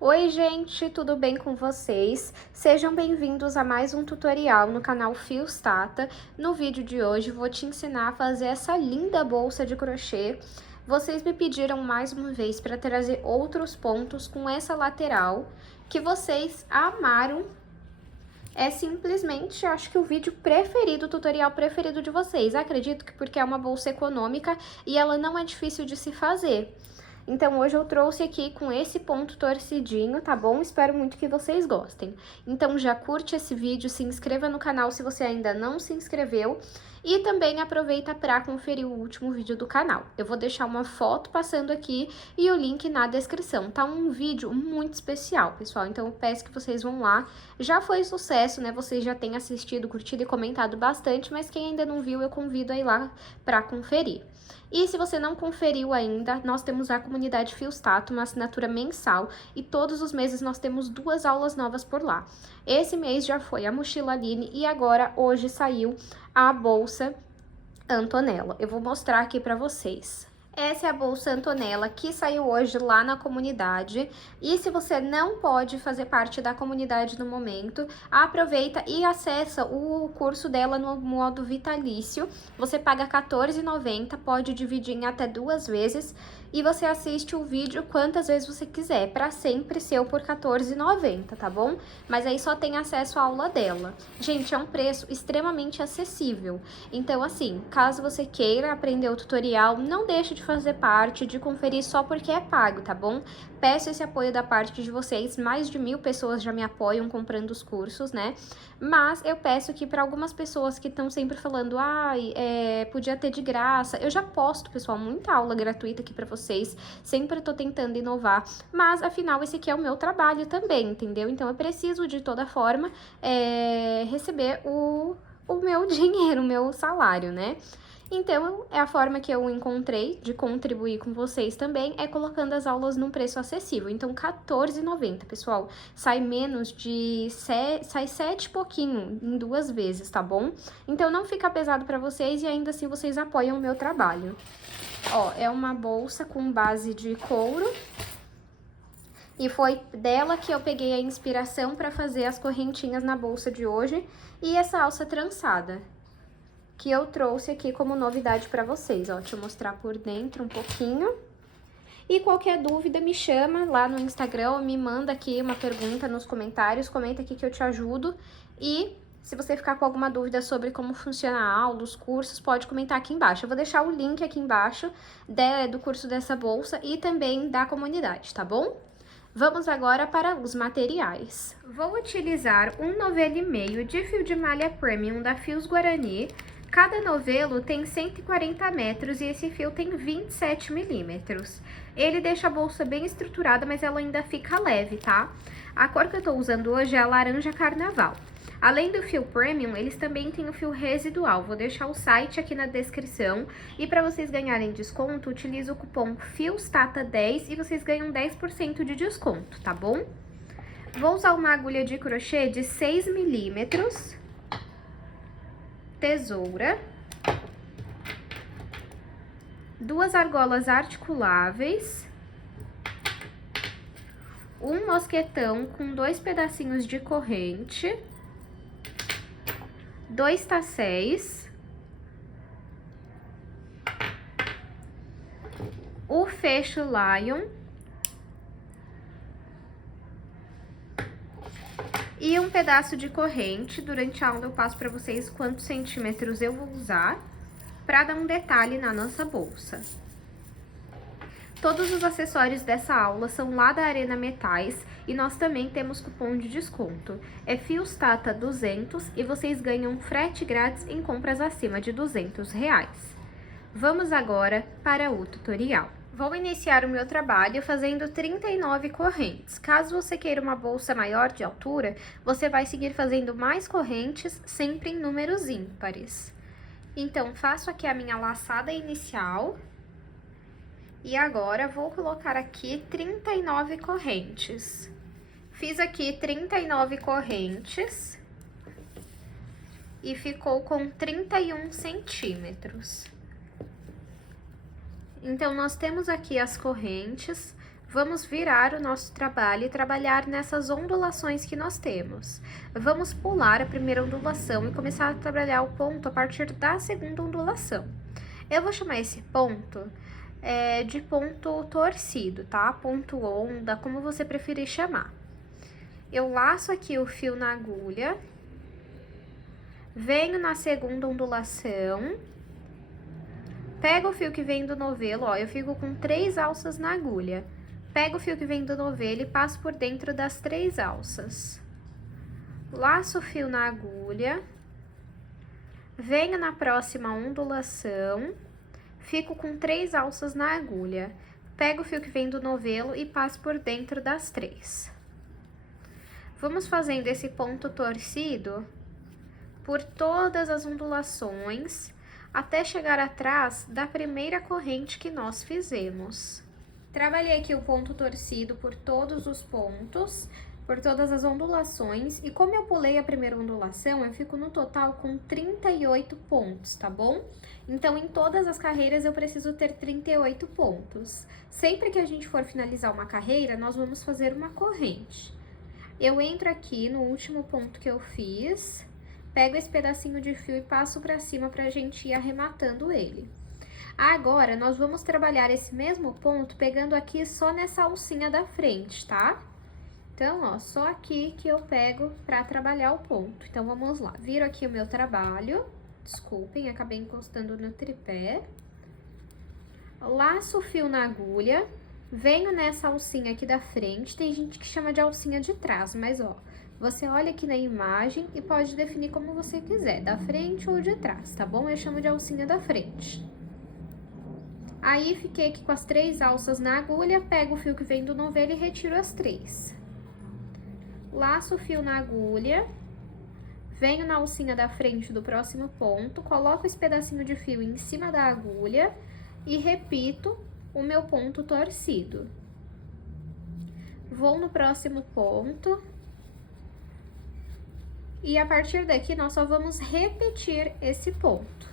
Oi gente, tudo bem com vocês? Sejam bem-vindos a mais um tutorial no canal Fios Tata. No vídeo de hoje vou te ensinar a fazer essa linda bolsa de crochê. Vocês me pediram mais uma vez para trazer outros pontos com essa lateral que vocês amaram. É simplesmente, acho que o vídeo preferido, o tutorial preferido de vocês. Acredito que porque é uma bolsa econômica e ela não é difícil de se fazer. Então, hoje eu trouxe aqui com esse ponto torcidinho, tá bom? Espero muito que vocês gostem. Então, já curte esse vídeo, se inscreva no canal se você ainda não se inscreveu. E também aproveita para conferir o último vídeo do canal. Eu vou deixar uma foto passando aqui e o link na descrição. Tá um vídeo muito especial, pessoal. Então, eu peço que vocês vão lá. Já foi sucesso, né? Vocês já têm assistido, curtido e comentado bastante, mas quem ainda não viu, eu convido a ir lá para conferir. E se você não conferiu ainda, nós temos a comunidade Fios Tata, uma assinatura mensal, e todos os meses nós temos 2 aulas novas por lá. Esse mês já foi a mochila Aline e agora hoje saiu a bolsa Antonella. Eu vou mostrar aqui para vocês. Essa é a bolsa Antonella que saiu hoje lá na comunidade. E se você não pode fazer parte da comunidade no momento, aproveita e acessa o curso dela no modo vitalício. Você paga R$14,90, pode dividir em até 2 vezes e você assiste o vídeo quantas vezes você quiser, para sempre seu por R$14,90, tá bom? Mas aí só tem acesso à aula dela. Gente, é um preço extremamente acessível. Então, assim, caso você queira aprender o tutorial, não deixe de fazer parte, de conferir só porque é pago, tá bom? Peço esse apoio da parte de vocês, mais de 1000 pessoas já me apoiam comprando os cursos, né? Mas eu peço que para algumas pessoas que estão sempre falando, ai, podia ter de graça, eu já posto, pessoal, muita aula gratuita aqui para vocês, sempre tô tentando inovar, mas afinal esse aqui é o meu trabalho também, entendeu? Então eu preciso de toda forma receber o meu dinheiro, o meu salário, né? Então, é a forma que eu encontrei de contribuir com vocês também, é colocando as aulas num preço acessível. Então, R$14,90, pessoal. Sai menos de... sai 7 e pouquinho em 2 vezes, tá bom? Então, não fica pesado pra vocês e ainda assim vocês apoiam o meu trabalho. Ó, é uma bolsa com base de couro. E foi dela que eu peguei a inspiração pra fazer as correntinhas na bolsa de hoje. E essa alça trançada, que eu trouxe aqui como novidade pra vocês, ó. Deixa eu mostrar por dentro um pouquinho. E qualquer dúvida me chama lá no Instagram, ou me manda aqui uma pergunta nos comentários, comenta aqui que eu te ajudo. E se você ficar com alguma dúvida sobre como funciona a aula, os cursos, pode comentar aqui embaixo. Eu vou deixar o link aqui embaixo do curso dessa bolsa e também da comunidade, tá bom? Vamos agora para os materiais. Vou utilizar um novelo e meio de fio de malha premium da Fios Guarani. Cada novelo tem 140 metros e esse fio tem 27 milímetros. Ele deixa a bolsa bem estruturada, mas ela ainda fica leve, tá? A cor que eu tô usando hoje é a laranja carnaval. Além do fio premium, eles também têm o fio residual. Vou deixar o site aqui na descrição. E para vocês ganharem desconto, utilize o cupom FIOSTATA10 e vocês ganham 10% de desconto, tá bom? Vou usar uma agulha de crochê de 6 milímetros, tesoura, 2 argolas articuláveis, um mosquetão com 2 pedacinhos de corrente, 2 tacéis, o fecho Lion e um pedaço de corrente. Durante a aula eu passo para vocês quantos centímetros eu vou usar para dar um detalhe na nossa bolsa. Todos os acessórios dessa aula são lá da Arena Metais e nós também temos cupom de desconto. É Fios Tata 200 e vocês ganham frete grátis em compras acima de R$200. Vamos agora para o tutorial. Vou iniciar o meu trabalho fazendo 39 correntes. Caso você queira uma bolsa maior de altura, você vai seguir fazendo mais correntes, sempre em números ímpares. Então, faço aqui a minha laçada inicial. E agora, vou colocar aqui 39 correntes. Fiz aqui 39 correntes e ficou com 31 centímetros. Então, nós temos aqui as correntes, Vamos virar o nosso trabalho e trabalhar nessas ondulações que nós temos. Vamos pular a primeira ondulação e começar a trabalhar o ponto a partir da segunda ondulação. Eu vou chamar esse ponto de ponto torcido, tá? Ponto onda, como você preferir chamar. Eu laço aqui o fio na agulha, venho na segunda ondulação, pego o fio que vem do novelo, ó, eu fico com 3 alças na agulha. Pego o fio que vem do novelo e passo por dentro das 3 alças. Laço o fio na agulha, venho na próxima ondulação, fico com 3 alças na agulha. Pego o fio que vem do novelo e passo por dentro das 3. Vamos fazendo esse ponto torcido por todas as ondulações, até chegar atrás da primeira corrente que nós fizemos. Trabalhei aqui o ponto torcido por todos os pontos, por todas as ondulações, e como eu pulei a primeira ondulação, eu fico no total com 38 pontos, tá bom? Então, em todas as carreiras eu preciso ter 38 pontos. Sempre que a gente for finalizar uma carreira, nós vamos fazer uma corrente. Eu entro aqui no último ponto que eu fiz, pego esse pedacinho de fio e passo pra cima pra gente ir arrematando ele. Agora, nós vamos trabalhar esse mesmo ponto pegando aqui só nessa alcinha da frente, tá? Então, ó, só aqui que eu pego pra trabalhar o ponto. Então, vamos lá. Viro aqui o meu trabalho. Desculpem, acabei encostando no tripé. Laço o fio na agulha. Venho nessa alcinha aqui da frente. Tem gente que chama de alcinha de trás, mas, ó, você olha aqui na imagem e pode definir como você quiser, da frente ou de trás, tá bom? Eu chamo de alcinha da frente. Aí, fiquei aqui com as 3 alças na agulha, pego o fio que vem do novelo e retiro as 3. Laço o fio na agulha, venho na alcinha da frente do próximo ponto, coloco esse pedacinho de fio em cima da agulha e repito o meu ponto torcido. Vou no próximo ponto. E a partir daqui, nós só vamos repetir esse ponto.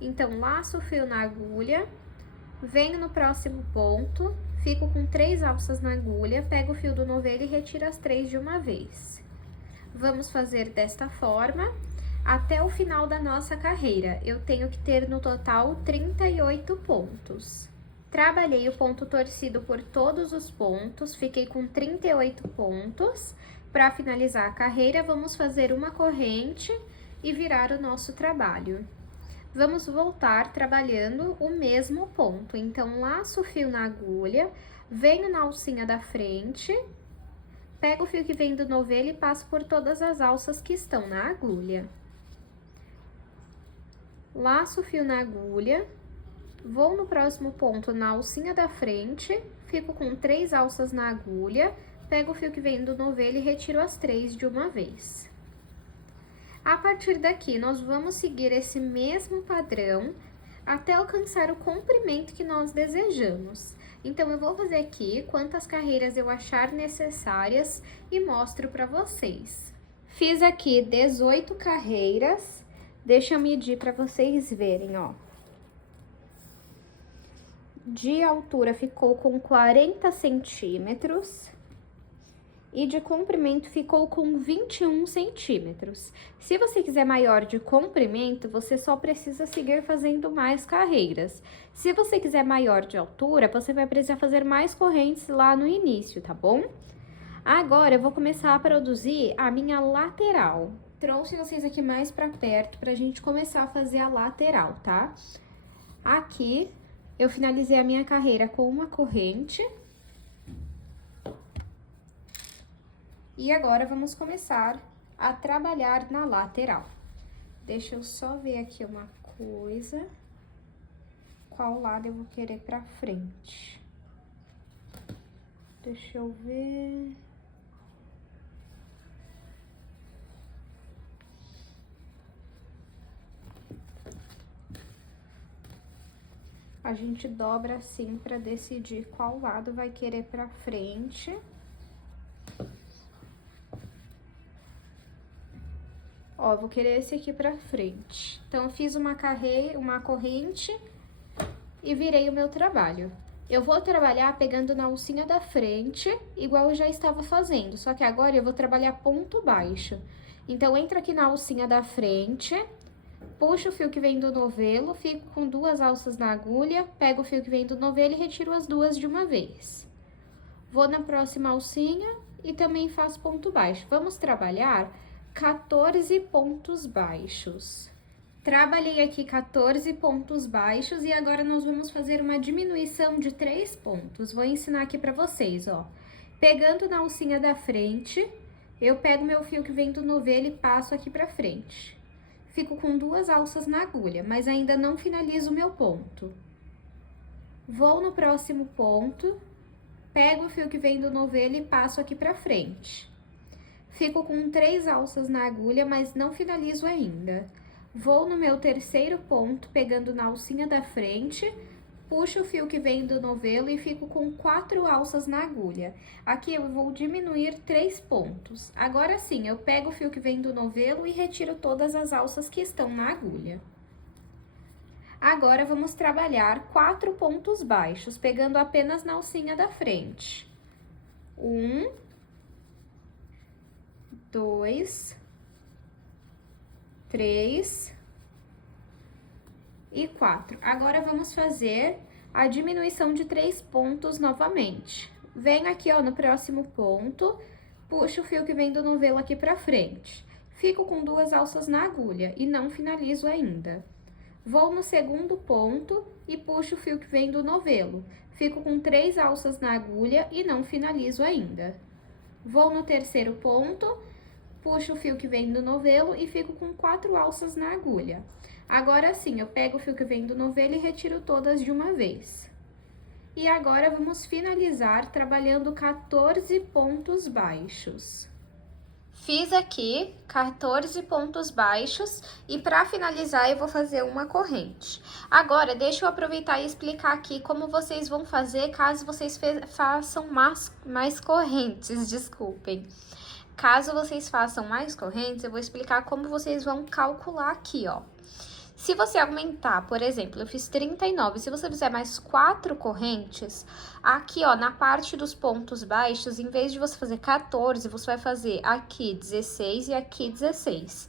Então, laço o fio na agulha, venho no próximo ponto, fico com 3 alças na agulha, pego o fio do novelo e retiro as 3 de uma vez. Vamos fazer desta forma até o final da nossa carreira. Eu tenho que ter no total 38 pontos. Trabalhei o ponto torcido por todos os pontos, fiquei com 38 pontos. Para finalizar a carreira, vamos fazer uma corrente e virar o nosso trabalho. Vamos voltar trabalhando o mesmo ponto. Então, laço o fio na agulha, venho na alcinha da frente, pego o fio que vem do novelo e passo por todas as alças que estão na agulha. Laço o fio na agulha, vou no próximo ponto na alcinha da frente, fico com 3 alças na agulha, pego o fio que vem do novelo e retiro as 3 de uma vez. A partir daqui, nós vamos seguir esse mesmo padrão até alcançar o comprimento que nós desejamos. Então, eu vou fazer aqui quantas carreiras eu achar necessárias e mostro para vocês. Fiz aqui 18 carreiras, deixa eu medir para vocês verem, ó. De altura ficou com 40 centímetros. E de comprimento ficou com 21 centímetros. Se você quiser maior de comprimento, você só precisa seguir fazendo mais carreiras. Se você quiser maior de altura, você vai precisar fazer mais correntes lá no início, tá bom? Agora, eu vou começar a produzir a minha lateral. Trouxe vocês aqui mais pra perto pra gente começar a fazer a lateral, tá? Aqui, eu finalizei a minha carreira com uma corrente. E agora, vamos começar a trabalhar na lateral. Deixa eu só ver aqui uma coisa. Qual lado eu vou querer pra frente? Deixa eu ver. A gente dobra assim pra decidir qual lado vai querer pra frente. Ó, vou querer esse aqui pra frente. Então, eu fiz uma corrente e virei o meu trabalho. eu vou trabalhar pegando na alcinha da frente, igual eu já estava fazendo, só que agora eu vou trabalhar ponto baixo. Então, entra aqui na alcinha da frente, puxo o fio que vem do novelo, fico com 2 alças na agulha, pego o fio que vem do novelo e retiro as 2 de uma vez. Vou na próxima alcinha e também faço ponto baixo. Vamos trabalhar 14 pontos baixos. Trabalhei aqui 14 pontos baixos e agora nós vamos fazer uma diminuição de 3 pontos. Vou ensinar aqui pra vocês, ó. Pegando na alcinha da frente, eu pego meu fio que vem do novelo e passo aqui pra frente. Fico com 2 alças na agulha, mas ainda não finalizo o meu ponto. Vou no próximo ponto, pego o fio que vem do novelo e passo aqui pra frente. Fico com 3 alças na agulha, mas não finalizo ainda. Vou no meu terceiro ponto, pegando na alcinha da frente, puxo o fio que vem do novelo e fico com 4 alças na agulha. Aqui eu vou diminuir 3 pontos. Agora sim, eu pego o fio que vem do novelo e retiro todas as alças que estão na agulha. Agora, vamos trabalhar 4 pontos baixos, pegando apenas na alcinha da frente. 1, 2, 3 e 4. Agora, vamos fazer a diminuição de 3 pontos novamente. Venho aqui, ó, no próximo ponto, puxo o fio que vem do novelo aqui pra frente. Fico com 2 alças na agulha e não finalizo ainda. Vou no segundo ponto e puxo o fio que vem do novelo. Fico com 3 alças na agulha e não finalizo ainda. Vou no terceiro ponto, puxo o fio que vem do novelo e fico com 4 alças na agulha. Agora sim, eu pego o fio que vem do novelo e retiro todas de uma vez. E agora, vamos finalizar trabalhando 14 pontos baixos. Fiz aqui 14 pontos baixos e para finalizar eu vou fazer uma corrente. Agora, deixa eu aproveitar e explicar aqui como vocês vão fazer caso vocês façam mais correntes, desculpem. Caso vocês façam mais correntes, eu vou explicar como vocês vão calcular aqui, ó. Se você aumentar, por exemplo, eu fiz 39, se você fizer mais 4 correntes, aqui, ó, na parte dos pontos baixos, em vez de você fazer 14, você vai fazer aqui 16 e aqui 16.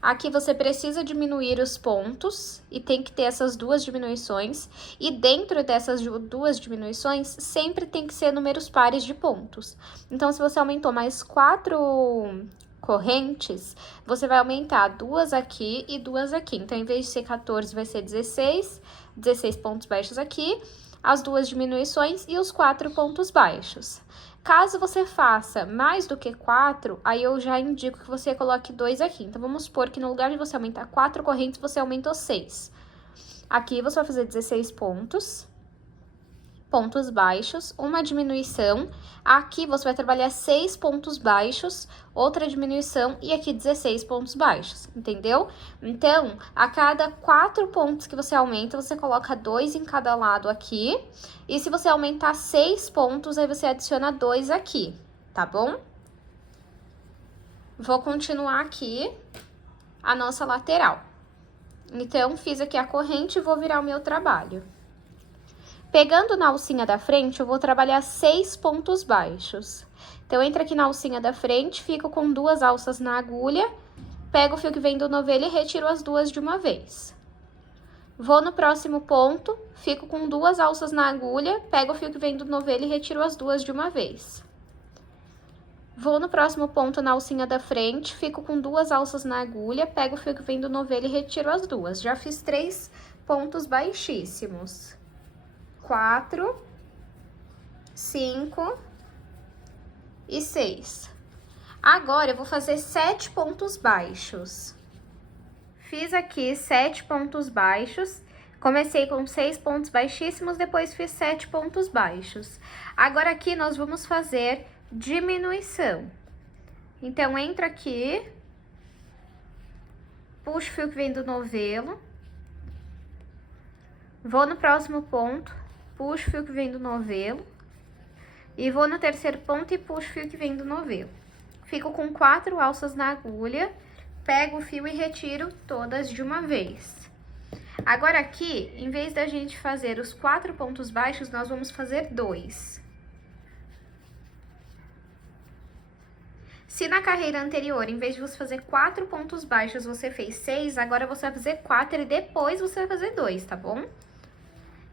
Aqui você precisa diminuir os pontos e tem que ter essas 2 diminuições. E dentro dessas 2 diminuições, sempre tem que ser números pares de pontos. Então, se você aumentou mais 4 correntes, você vai aumentar 2 aqui e 2 aqui. Então, em vez de ser 14, vai ser 16, 16 pontos baixos aqui, as 2 diminuições e os 4 pontos baixos. Caso você faça mais do que 4, aí eu já indico que você coloque 2 aqui. Então, vamos supor que no lugar de você aumentar 4 correntes, você aumentou 6. Aqui você vai fazer 16 pontos baixos, uma diminuição. Aqui você vai trabalhar 6 pontos baixos, outra diminuição e aqui 16 pontos baixos, entendeu? Então, a cada 4 pontos que você aumenta, você coloca 2 em cada lado aqui. E se você aumentar 6 pontos, aí você adiciona 2 aqui, tá bom? Vou continuar aqui a nossa lateral. Então, fiz aqui a corrente e vou virar o meu trabalho. Pegando na alcinha da frente, eu vou trabalhar 6 pontos baixos. Então, eu entro aqui na alcinha da frente, fico com 2 alças na agulha, pego o fio que vem do novelo e retiro as 2 de uma vez. Vou no próximo ponto, fico com 2 alças na agulha, pego o fio que vem do novelo e retiro as 2 de uma vez. Vou no próximo ponto na alcinha da frente, fico com 2 alças na agulha, pego o fio que vem do novelo e retiro as 2. Já fiz 3 pontos baixíssimos. 4, 5 e 6. Agora, eu vou fazer 7 pontos baixos. Fiz aqui 7 pontos baixos. Comecei com 6 pontos baixíssimos, depois fiz 7 pontos baixos. Agora, aqui nós vamos fazer diminuição. Então, entro aqui, puxo o fio que vem do novelo, vou no próximo ponto, puxo o fio que vem do novelo e vou no terceiro ponto e puxo o fio que vem do novelo. Fico com 4 alças na agulha, pego o fio e retiro todas de uma vez. Agora aqui, em vez da gente fazer os 4 pontos baixos, nós vamos fazer 2. Se na carreira anterior, em vez de você fazer 4 pontos baixos, você fez 6, agora você vai fazer 4 e depois você vai fazer 2, tá bom?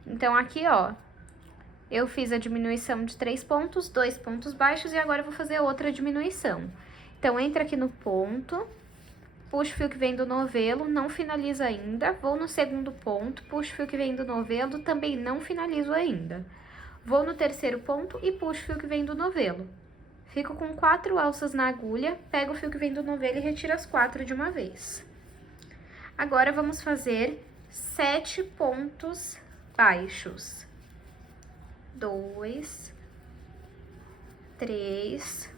Então, aqui, ó, eu fiz a diminuição de 3 pontos, 2 pontos baixos e agora eu vou fazer outra diminuição. Então, entra aqui no ponto, puxa o fio que vem do novelo, não finaliza ainda, vou no segundo ponto, puxa o fio que vem do novelo, também não finalizo ainda. Vou no terceiro ponto e puxo o fio que vem do novelo. Fico com 4 alças na agulha, pego o fio que vem do novelo e retiro as 4 de uma vez. Agora, vamos fazer 7 pontos baixos. 2, 3,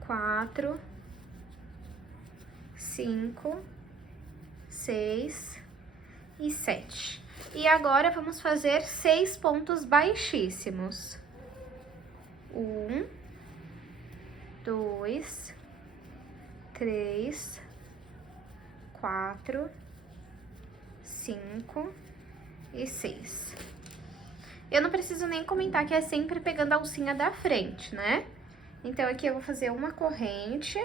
4, 5, 6 e 7. E agora, vamos fazer 6 pontos baixíssimos. 1, 2, 3, 4, 5 e 6. Eu não preciso nem comentar que é sempre pegando a alcinha da frente, né? Então, aqui eu vou fazer uma corrente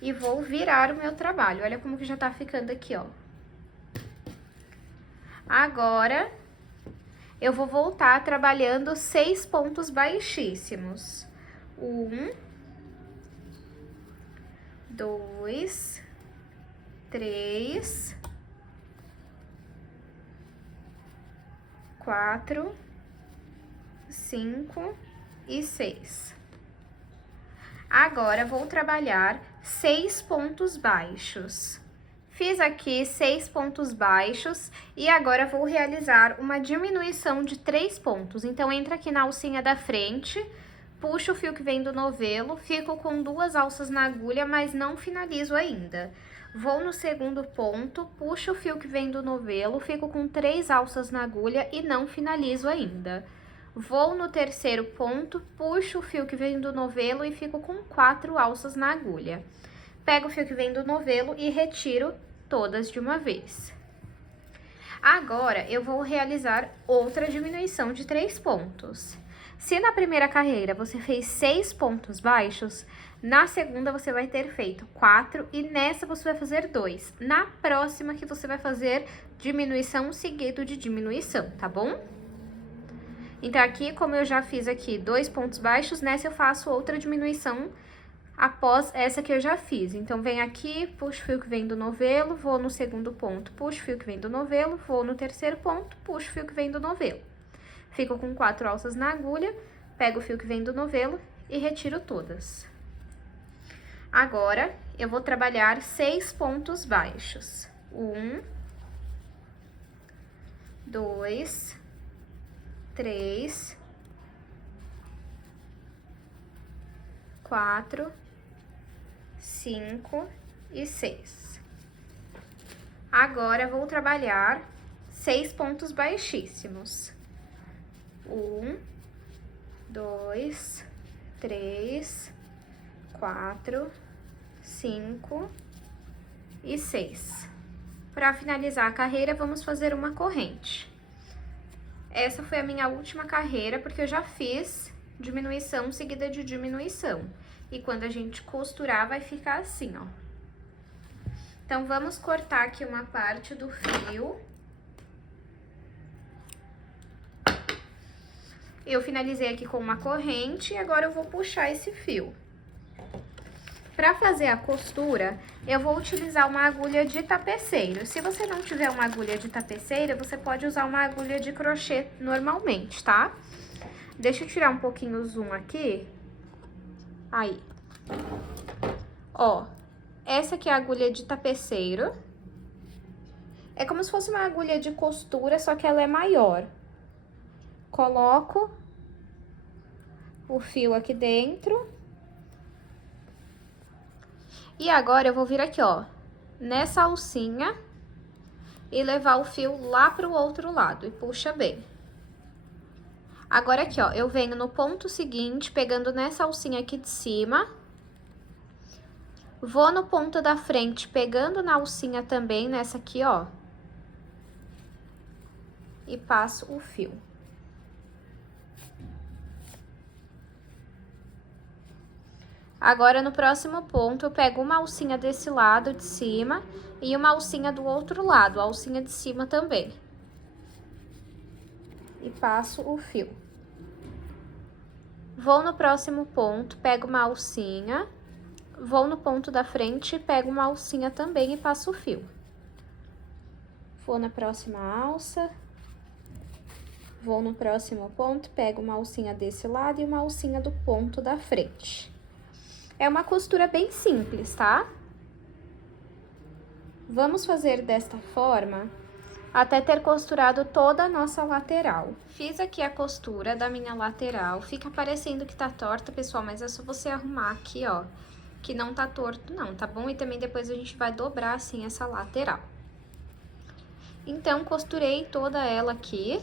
e vou virar o meu trabalho. Olha como que já tá ficando aqui, ó. Agora, eu vou voltar trabalhando 6 pontos baixíssimos. 1, 2, 3, 4, 5 e 6. Agora, vou trabalhar 6 pontos baixos. Fiz aqui 6 pontos baixos e agora vou realizar uma diminuição de 3 pontos. Então, entra aqui na alcinha da frente, puxo o fio que vem do novelo, fico com 2 alças na agulha, mas não finalizo ainda. Vou no segundo ponto, puxo o fio que vem do novelo, fico com 3 alças na agulha e não finalizo ainda. Vou no terceiro ponto, puxo o fio que vem do novelo e fico com 4 alças na agulha. Pego o fio que vem do novelo e retiro todas de uma vez. Agora, eu vou realizar outra diminuição de 3 pontos. Se na primeira carreira você fez 6 pontos baixos, na segunda você vai ter feito 4 e nessa você vai fazer 2. Na próxima que você vai fazer diminuição seguido de diminuição, tá bom? Então, aqui, como eu já fiz aqui 2 pontos baixos, nessa eu faço outra diminuição após essa que eu já fiz. Então, vem aqui, puxo o fio que vem do novelo, vou no segundo ponto, puxo o fio que vem do novelo, vou no terceiro ponto, puxo o fio que vem do novelo. Fico com 4 alças na agulha, pego o fio que vem do novelo e retiro todas. Agora, eu vou trabalhar 6 pontos baixos. 1, 2, 3, 4, 5 e 6. Agora, vou trabalhar 6 pontos baixíssimos. 1, 2, 3, 4, 5 e 6. Para finalizar a carreira, vamos fazer uma corrente. Essa foi a minha última carreira, porque eu já fiz diminuição seguida de diminuição. E quando a gente costurar, vai ficar assim, ó. Então, vamos cortar aqui uma parte do fio. Eu finalizei aqui com uma corrente e agora eu vou puxar esse fio. Para fazer a costura, eu vou utilizar uma agulha de tapeceiro. Se você não tiver uma agulha de tapeceiro, você pode usar uma agulha de crochê normalmente, tá? Deixa eu tirar um pouquinho o zoom aqui. Aí. Ó, essa aqui é a agulha de tapeceiro. É como se fosse uma agulha de costura, só que ela é maior. Coloco o fio aqui dentro. E agora eu vou vir aqui, ó, nessa alcinha e levar o fio lá pro outro lado e puxa bem. Agora aqui, ó, eu venho no ponto seguinte, pegando nessa alcinha aqui de cima, Vou no ponto da frente, pegando na alcinha também, nessa aqui, ó. E passo o fio. Agora, no próximo ponto, eu pego uma alcinha desse lado de cima e uma alcinha do outro lado, a alcinha de cima também. E passo o fio. Vou no próximo ponto, pego uma alcinha, vou no ponto da frente, pego uma alcinha também e passo o fio. Vou na próxima alça, vou no próximo ponto, pego uma alcinha desse lado e uma alcinha do ponto da frente. É uma costura bem simples, tá? Vamos fazer desta forma até ter costurado toda a nossa lateral. Fiz aqui a costura da minha lateral, fica parecendo que tá torta, pessoal, mas é só você arrumar aqui, ó, que não tá torto não, tá bom? E também depois a gente vai dobrar assim essa lateral. Então, costurei toda ela aqui.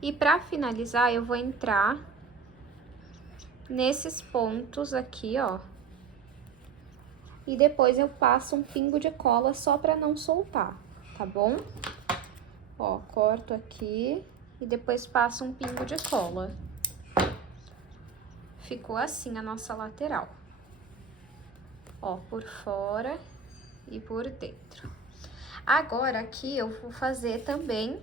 E pra finalizar, eu vou entrar nesses pontos aqui, ó. E depois eu passo um pingo de cola só pra não soltar, tá bom? Ó, corto aqui e depois passo um pingo de cola. Ficou assim a nossa lateral. Ó, por fora e por dentro. Agora, aqui eu vou fazer também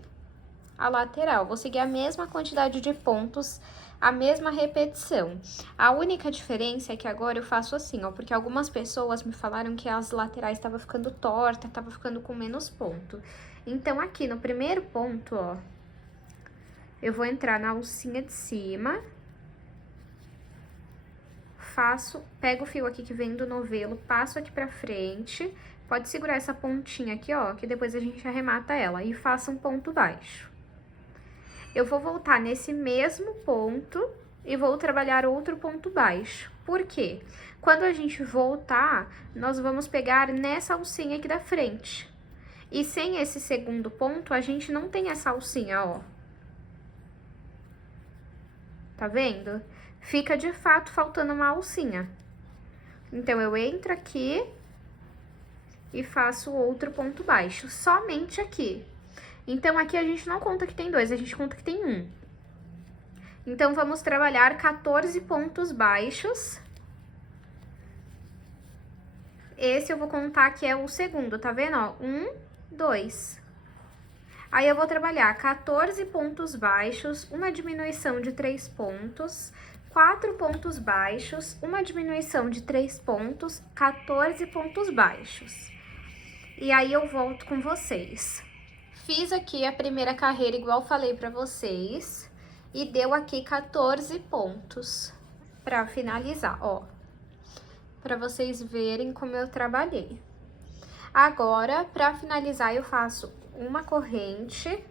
a lateral. Vou seguir a mesma quantidade de pontos, a mesma repetição. A única diferença é que agora eu faço assim, ó, porque algumas pessoas me falaram que as laterais estavam ficando torta, tava ficando com menos ponto. Então, aqui no primeiro ponto, ó, eu vou entrar na alcinha de cima, pego o fio aqui que vem do novelo, passo aqui pra frente, pode segurar essa pontinha aqui, ó, que depois a gente arremata ela, e faço um ponto baixo. Eu vou voltar nesse mesmo ponto e vou trabalhar outro ponto baixo. Por quê? Quando a gente voltar, nós vamos pegar nessa alcinha aqui da frente. E sem esse segundo ponto, a gente não tem essa alcinha, ó. Tá vendo? Fica, de fato, faltando uma alcinha. Então, eu entro aqui e faço outro ponto baixo, somente aqui. Então, aqui a gente não conta que tem 2, a gente conta que tem 1. Então, vamos trabalhar 14 pontos baixos. Esse eu vou contar que é o segundo, tá vendo, ó? 1, 2. Aí, eu vou trabalhar 14 pontos baixos, uma diminuição de 3 pontos, 4 pontos baixos, uma diminuição de 3 pontos, 14 pontos baixos. E aí, eu volto com vocês. Fiz aqui a primeira carreira, igual falei pra vocês, e deu aqui 14 pontos pra finalizar, ó. Pra vocês verem como eu trabalhei. Agora, pra finalizar, eu faço uma corrente,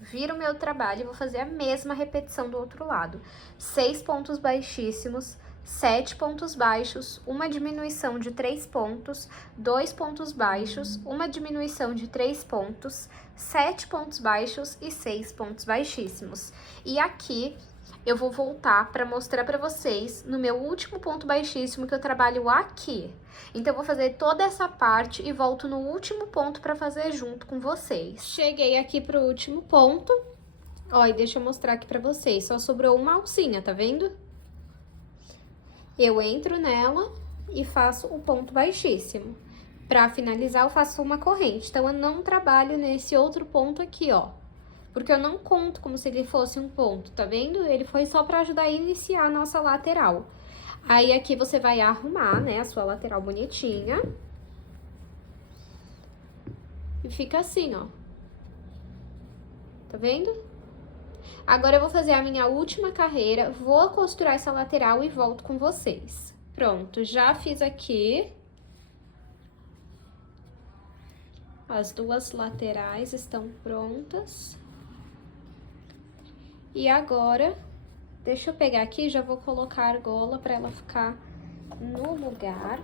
viro o meu trabalho e vou fazer a mesma repetição do outro lado. 6 pontos baixíssimos, 7 pontos baixos, uma diminuição de 3 pontos, 2 pontos baixos, uma diminuição de 3 pontos, 7 pontos baixos e 6 pontos baixíssimos. E aqui eu vou voltar para mostrar para vocês no meu último ponto baixíssimo que eu trabalho aqui. Então, eu vou fazer toda essa parte e volto no último ponto para fazer junto com vocês. Cheguei aqui pro último ponto. Ó, e deixa eu mostrar aqui para vocês. Só sobrou uma alcinha, tá vendo? Eu entro nela e faço o ponto baixíssimo. Pra finalizar, eu faço uma corrente. Então, eu não trabalho nesse outro ponto aqui, ó. Porque eu não conto como se ele fosse um ponto, tá vendo? Ele foi só pra ajudar a iniciar a nossa lateral. Aí, aqui você vai arrumar, né, a sua lateral bonitinha. E fica assim, ó. Tá vendo? Agora, eu vou fazer a minha última carreira, vou costurar essa lateral e volto com vocês. Pronto, já fiz aqui. As duas laterais estão prontas. E agora, deixa eu pegar aqui, já vou colocar a argola para ela ficar no lugar.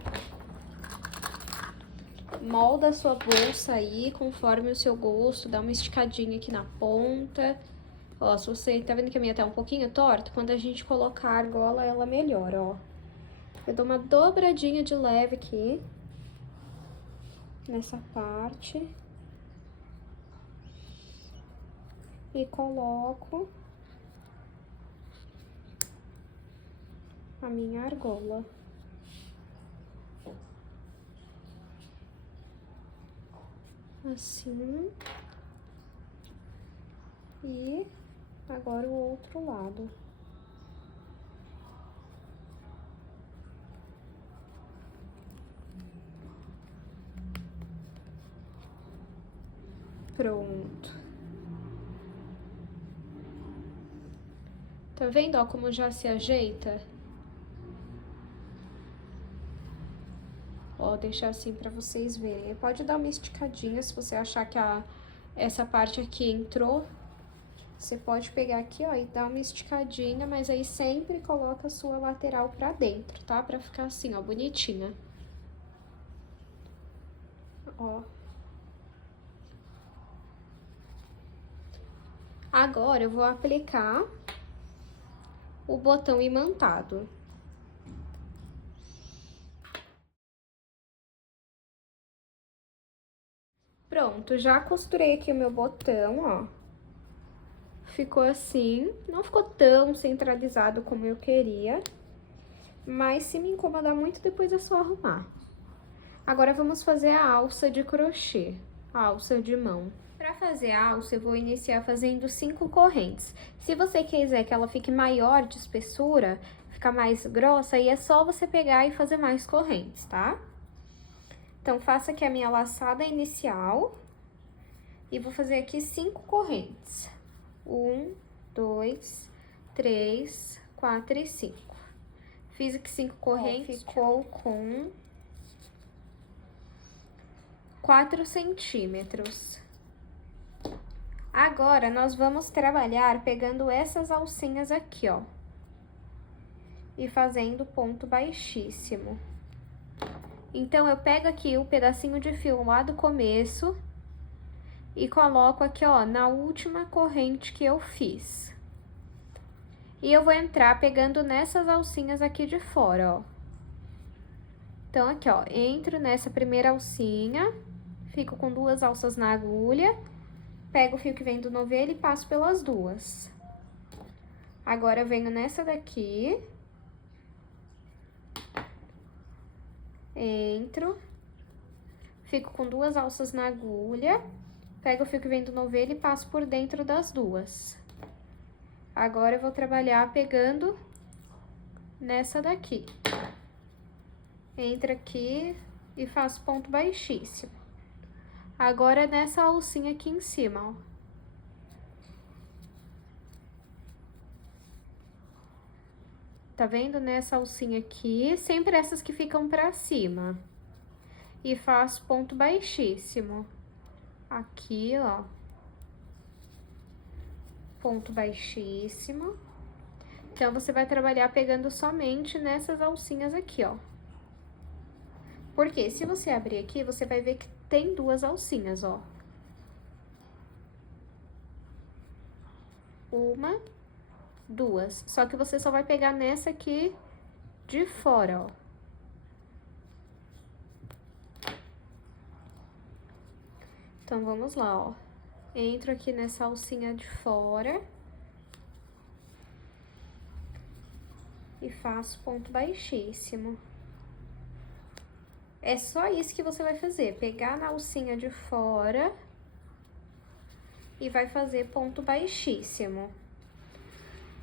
Molda a sua bolsa aí, conforme o seu gosto, dá uma esticadinha aqui na ponta. Ó, se você tá vendo que a minha tá um pouquinho torta, quando a gente colocar a argola, ela melhora, ó. Eu dou uma dobradinha de leve aqui, nessa parte. E coloco a minha argola. Assim. E agora o outro lado. Pronto. Tá vendo, ó, como já se ajeita? Ó, deixar assim pra vocês verem. Pode dar uma esticadinha se você achar que essa parte aqui entrou. Você pode pegar aqui, ó, e dar uma esticadinha, mas aí sempre coloca a sua lateral pra dentro, tá? Pra ficar assim, ó, bonitinha. Ó. Agora eu vou aplicar o botão imantado. Pronto, já costurei aqui o meu botão, ó. Ficou assim, não ficou tão centralizado como eu queria, mas se me incomodar muito, depois é só arrumar. Agora vamos fazer a alça de crochê, a alça de mão. Para fazer a alça, eu vou iniciar fazendo 5 correntes. Se você quiser que ela fique maior de espessura, ficar mais grossa, aí é só você pegar e fazer mais correntes, tá? Então, faça aqui a minha laçada inicial e vou fazer aqui 5 correntes. 1, 2, 3, 4 e 5. Fiz aqui 5 correntes, ficou com 4 centímetros. Agora, nós vamos trabalhar pegando essas alcinhas aqui, ó. E fazendo ponto baixíssimo. Então, eu pego aqui o pedacinho de fio lá do começo e coloco aqui, ó, na última corrente que eu fiz. E eu vou entrar pegando nessas alcinhas aqui de fora, ó. Então, aqui, ó, entro nessa primeira alcinha, fico com 2 alças na agulha, pego o fio que vem do novelo e passo pelas 2. Agora, eu venho nessa daqui, entro, fico com 2 alças na agulha, pego o fio que vem do novelo e passo por dentro das 2. Agora, eu vou trabalhar pegando nessa daqui. Entra aqui e faço ponto baixíssimo. Agora, nessa alcinha aqui em cima, ó. Tá vendo? Nessa alcinha aqui, sempre essas que ficam pra cima. E faço ponto baixíssimo. Aqui, ó. Ponto baixíssimo. Então, você vai trabalhar pegando somente nessas alcinhas aqui, ó. Porque se você abrir aqui, você vai ver que tem 2 alcinhas, ó. 1, 2. Só que você só vai pegar nessa aqui de fora, ó. Então, vamos lá, ó. Entro aqui nessa alcinha de fora. E faço ponto baixíssimo. É só isso que você vai fazer, pegar na alcinha de fora e vai fazer ponto baixíssimo.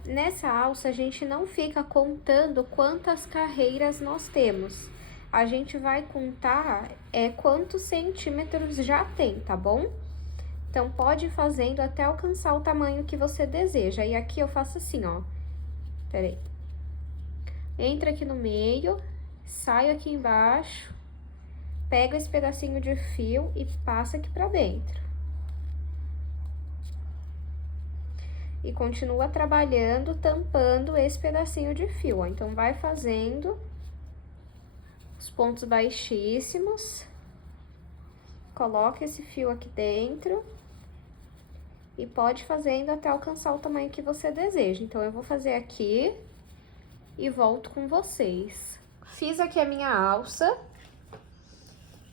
Nessa alça, a gente não fica contando quantas carreiras nós temos. A gente vai contar quantos centímetros já tem, tá bom? Então, pode ir fazendo até alcançar o tamanho que você deseja. E aqui eu faço assim, ó. Peraí. Entra aqui no meio, saio aqui embaixo. Pega esse pedacinho de fio e passa aqui pra dentro. E continua trabalhando, tampando esse pedacinho de fio, ó. Então, vai fazendo os pontos baixíssimos. Coloca esse fio aqui dentro. E pode fazendo até alcançar o tamanho que você deseja. Então, eu vou fazer aqui e volto com vocês. Fiz aqui a minha alça.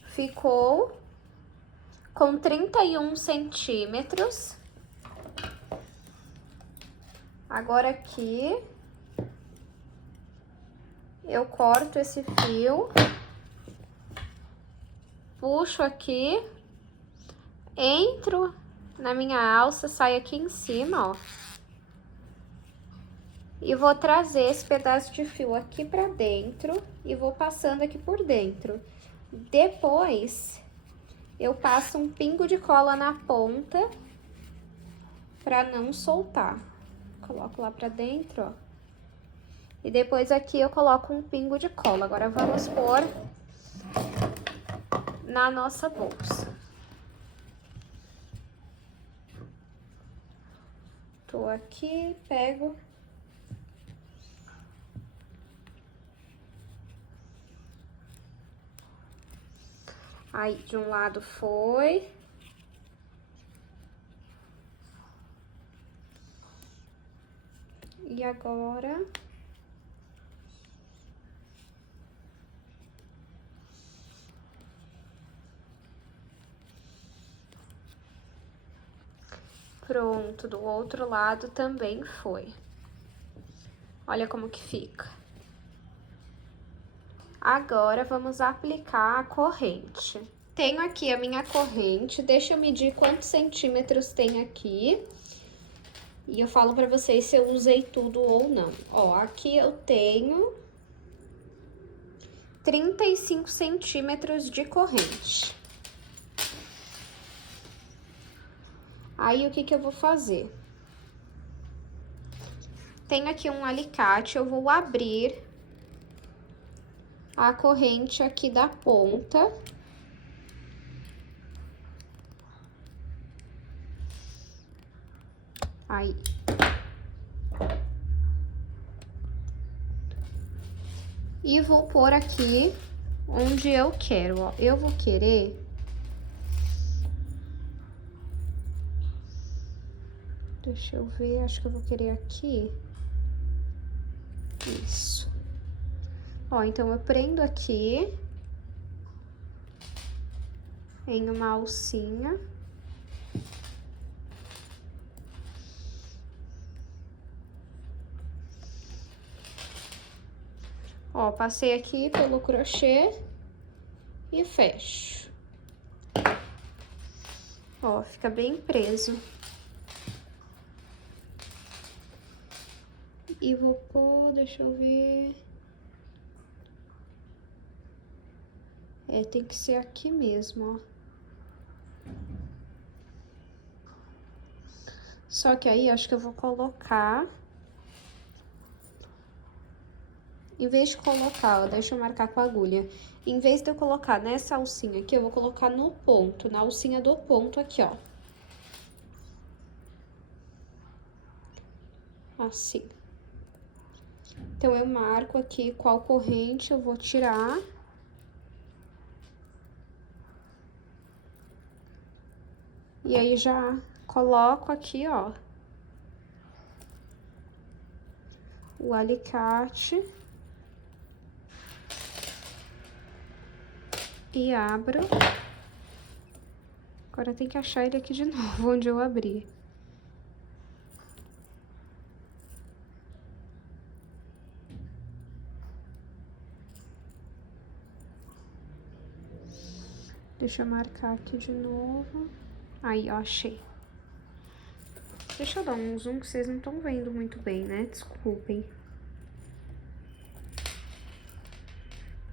Ficou com 31 centímetros. Agora aqui, eu corto esse fio, puxo aqui, entro na minha alça, saio aqui em cima, ó. E vou trazer esse pedaço de fio aqui pra dentro e vou passando aqui por dentro. Depois, eu passo um pingo de cola na ponta pra não soltar. Coloco lá pra dentro, ó. E depois aqui eu coloco um pingo de cola. Agora vamos pôr na nossa bolsa. Tô aqui, pego. Aí, de um lado foi. E agora... Pronto, do outro lado também foi. Olha como que fica. Agora, vamos aplicar a corrente. Tenho aqui a minha corrente, deixa eu medir quantos centímetros tem aqui. E eu falo pra vocês se eu usei tudo ou não. Ó, aqui eu tenho 35 centímetros de corrente. Aí, o que que eu vou fazer? Tenho aqui um alicate, eu vou abrir a corrente aqui da ponta. Aí. E vou pôr aqui onde eu quero, ó. Eu vou querer... Deixa eu ver, acho que eu vou querer aqui. Isso. Ó, então eu prendo aqui em uma alcinha. Ó, passei aqui pelo crochê e fecho. Ó, fica bem preso. E vou pôr, deixa eu ver... É, tem que ser aqui mesmo, ó. Só que aí, acho que eu vou colocar... Em vez de colocar, ó, deixa eu marcar com a agulha. Em vez de eu colocar nessa alcinha aqui, eu vou colocar no ponto, na alcinha do ponto aqui, ó. Assim. Então, eu marco aqui qual corrente eu vou tirar. E aí, já coloco aqui, ó, o alicate. E abro. Agora tem que achar ele aqui de novo, onde eu abri. Deixa eu marcar aqui de novo. Aí, ó, achei. Deixa eu dar um zoom que vocês não estão vendo muito bem, né? Desculpem.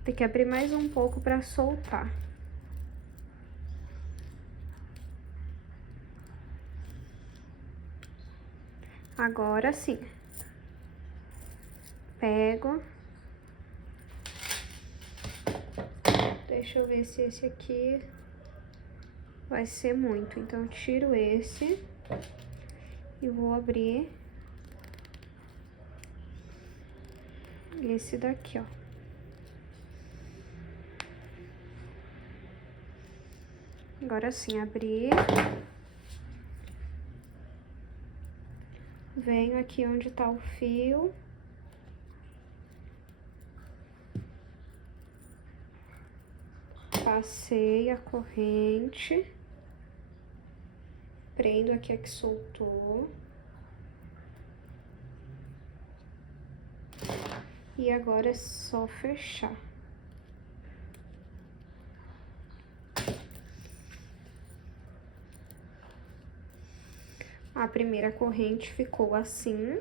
Tem que abrir mais um pouco pra soltar. Agora sim. Pego. Deixa eu ver se esse aqui vai ser muito. Então, eu tiro esse e vou abrir esse daqui, ó. Agora sim, abrir. Venho aqui onde tá o fio. Passei a corrente. Prendo aqui a que soltou. E agora é só fechar. A primeira corrente ficou assim.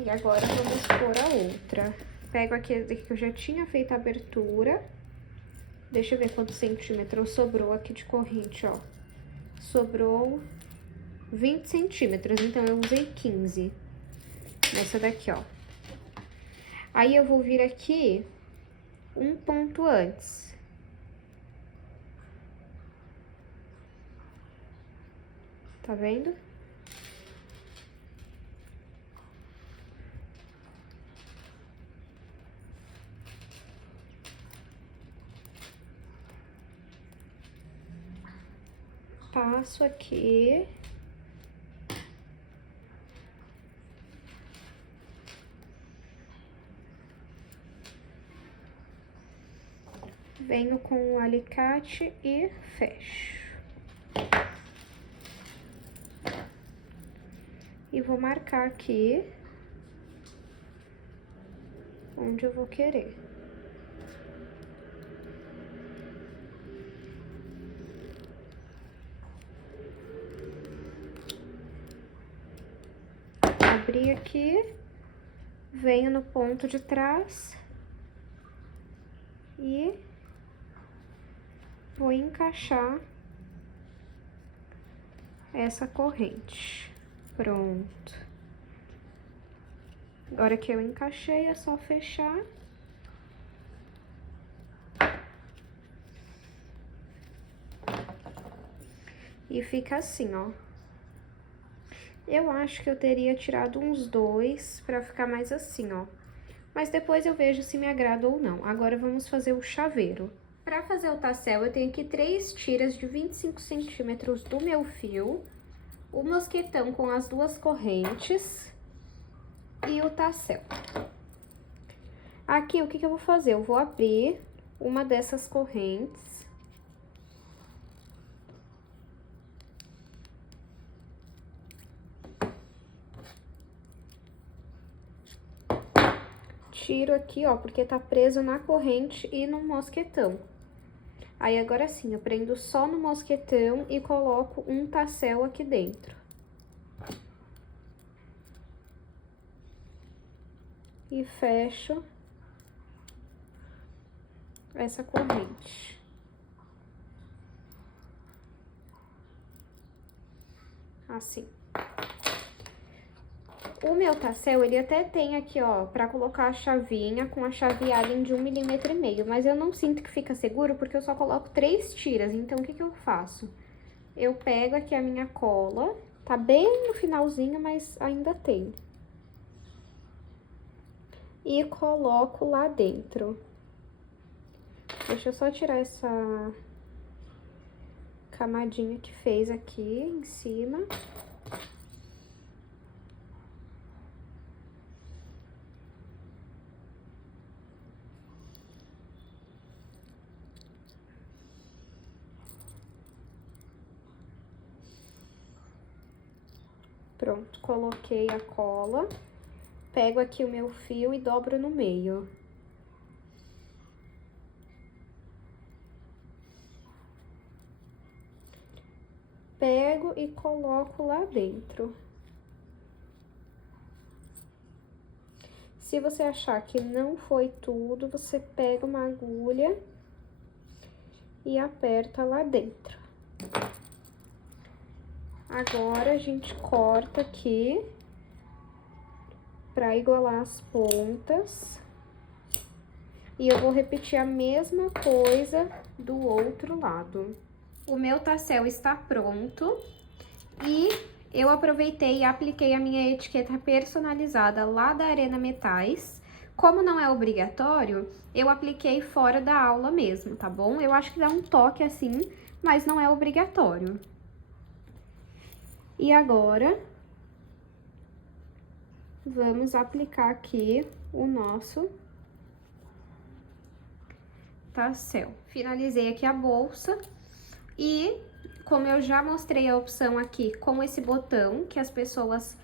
E agora vamos pôr a outra. Pego aqui que eu já tinha feito a abertura. Deixa eu ver quantos centímetros sobrou aqui de corrente, ó. Sobrou 20 centímetros, então eu usei 15 nessa daqui, ó. Aí eu vou vir aqui um ponto antes. Tá vendo? Passo aqui. Venho com o alicate e fecho. E vou marcar aqui onde eu vou querer. Abri aqui, venho no ponto de trás e vou encaixar essa corrente. Pronto. Agora que eu encaixei, é só fechar. E fica assim, ó. Eu acho que eu teria tirado uns 2 pra ficar mais assim, ó. Mas depois eu vejo se me agrada ou não. Agora vamos fazer o chaveiro. Pra fazer o tassel, eu tenho aqui 3 tiras de 25 centímetros do meu fio, o mosquetão com as 2 correntes e o tassel. Aqui, o que eu vou fazer? Eu vou abrir uma dessas correntes. Tiro aqui, ó, porque tá preso na corrente e no mosquetão. Aí, agora sim, eu prendo só no mosquetão e coloco um tassel aqui dentro. E fecho essa corrente. Assim. O meu tassel, ele até tem aqui, ó, pra colocar a chavinha com a chave Allen de 1,5 mm, mas eu não sinto que fica seguro porque eu só coloco 3 tiras. Então, o que eu faço? Eu pego aqui a minha cola, tá bem no finalzinho, mas ainda tem. E coloco lá dentro. Deixa eu só tirar essa camadinha que fez aqui em cima. Pronto, coloquei a cola. Pego aqui o meu fio e dobro no meio. Pego e coloco lá dentro. Se você achar que não foi tudo, você pega uma agulha e aperta lá dentro. Agora, a gente corta aqui pra igualar as pontas. E eu vou repetir a mesma coisa do outro lado. O meu tassel está pronto e eu aproveitei e apliquei a minha etiqueta personalizada lá da Arena Metais. Como não é obrigatório, eu apliquei fora da aula mesmo, tá bom? Eu acho que dá um toque assim, mas não é obrigatório. E agora, vamos aplicar aqui o nosso Tassel. Finalizei aqui a bolsa e, como eu já mostrei a opção aqui com esse botão, que as pessoas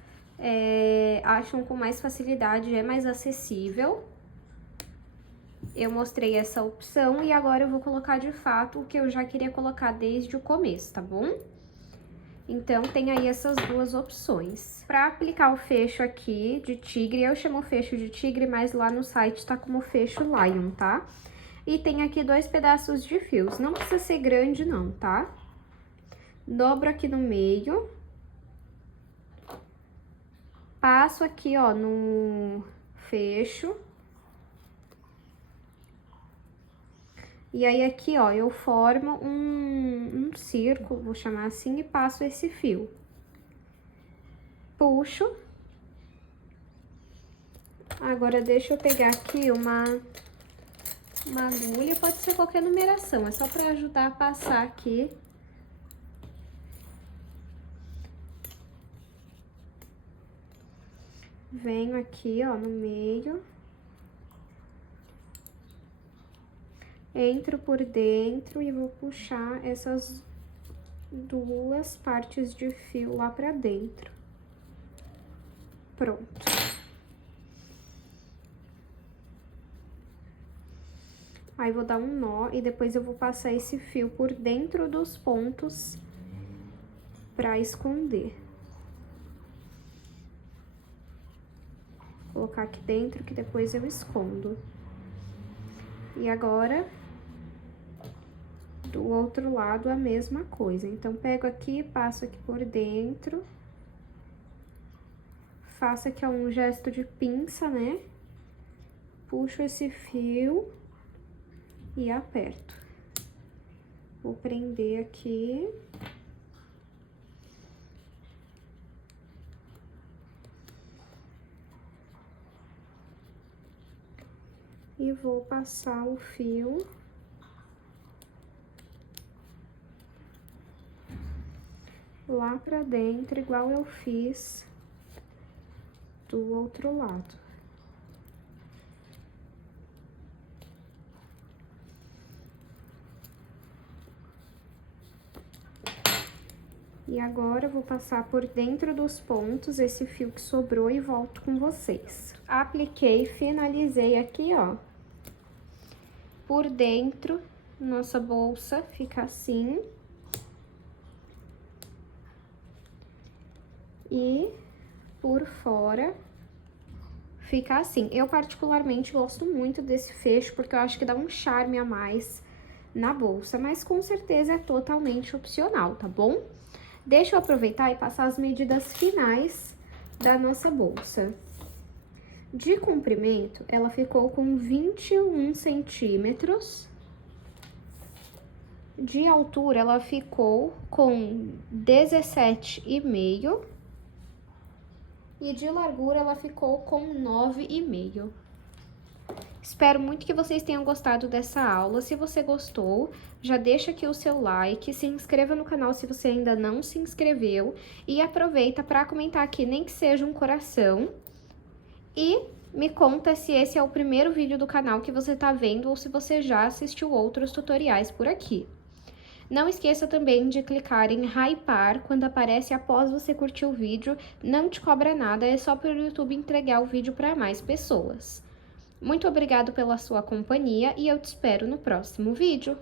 acham com mais facilidade, é mais acessível, eu mostrei essa opção e agora eu vou colocar de fato o que eu já queria colocar desde o começo, tá bom? Então, tem aí essas duas opções. Pra aplicar o fecho aqui de tigre, eu chamo fecho de tigre, mas lá no site tá como fecho Lion, tá? E tem aqui 2 pedaços de fios, não precisa ser grande não, tá? Dobro aqui no meio. Passo aqui, ó, no fecho. E aí, aqui, ó, eu formo um círculo, vou chamar assim, e passo esse fio. Puxo. Agora, deixa eu pegar aqui uma agulha, pode ser qualquer numeração, é só pra ajudar a passar aqui. Venho aqui, ó, no meio. Entro por dentro e vou puxar essas 2 partes de fio lá pra dentro. Pronto. Aí, vou dar um nó e depois eu vou passar esse fio por dentro dos pontos pra esconder. Vou colocar aqui dentro que depois eu escondo. E agora, do outro lado, a mesma coisa. Então, pego aqui, passo aqui por dentro. Faço aqui um gesto de pinça, né? Puxo esse fio e aperto. Vou prender aqui. E vou passar o fio lá pra dentro, igual eu fiz do outro lado. E agora, eu vou passar por dentro dos pontos esse fio que sobrou e volto com vocês. Apliquei, finalizei aqui, ó. Por dentro, nossa bolsa fica assim. E por fora fica assim. Eu particularmente gosto muito desse fecho, porque eu acho que dá um charme a mais na bolsa, mas com certeza é totalmente opcional, tá bom? Deixa eu aproveitar e passar as medidas finais da nossa bolsa. De comprimento, ela ficou com 21 centímetros. De altura, ela ficou com 17,5. E de largura, ela ficou com 9,5. Espero muito que vocês tenham gostado dessa aula. Se você gostou, já deixa aqui o seu like, se inscreva no canal se você ainda não se inscreveu e aproveita para comentar aqui, nem que seja um coração. E me conta se esse é o primeiro vídeo do canal que você tá vendo ou se você já assistiu outros tutoriais por aqui. Não esqueça também de clicar em hypar quando aparece após você curtir o vídeo, não te cobra nada, é só para o YouTube entregar o vídeo para mais pessoas. Muito obrigado pela sua companhia e eu te espero no próximo vídeo.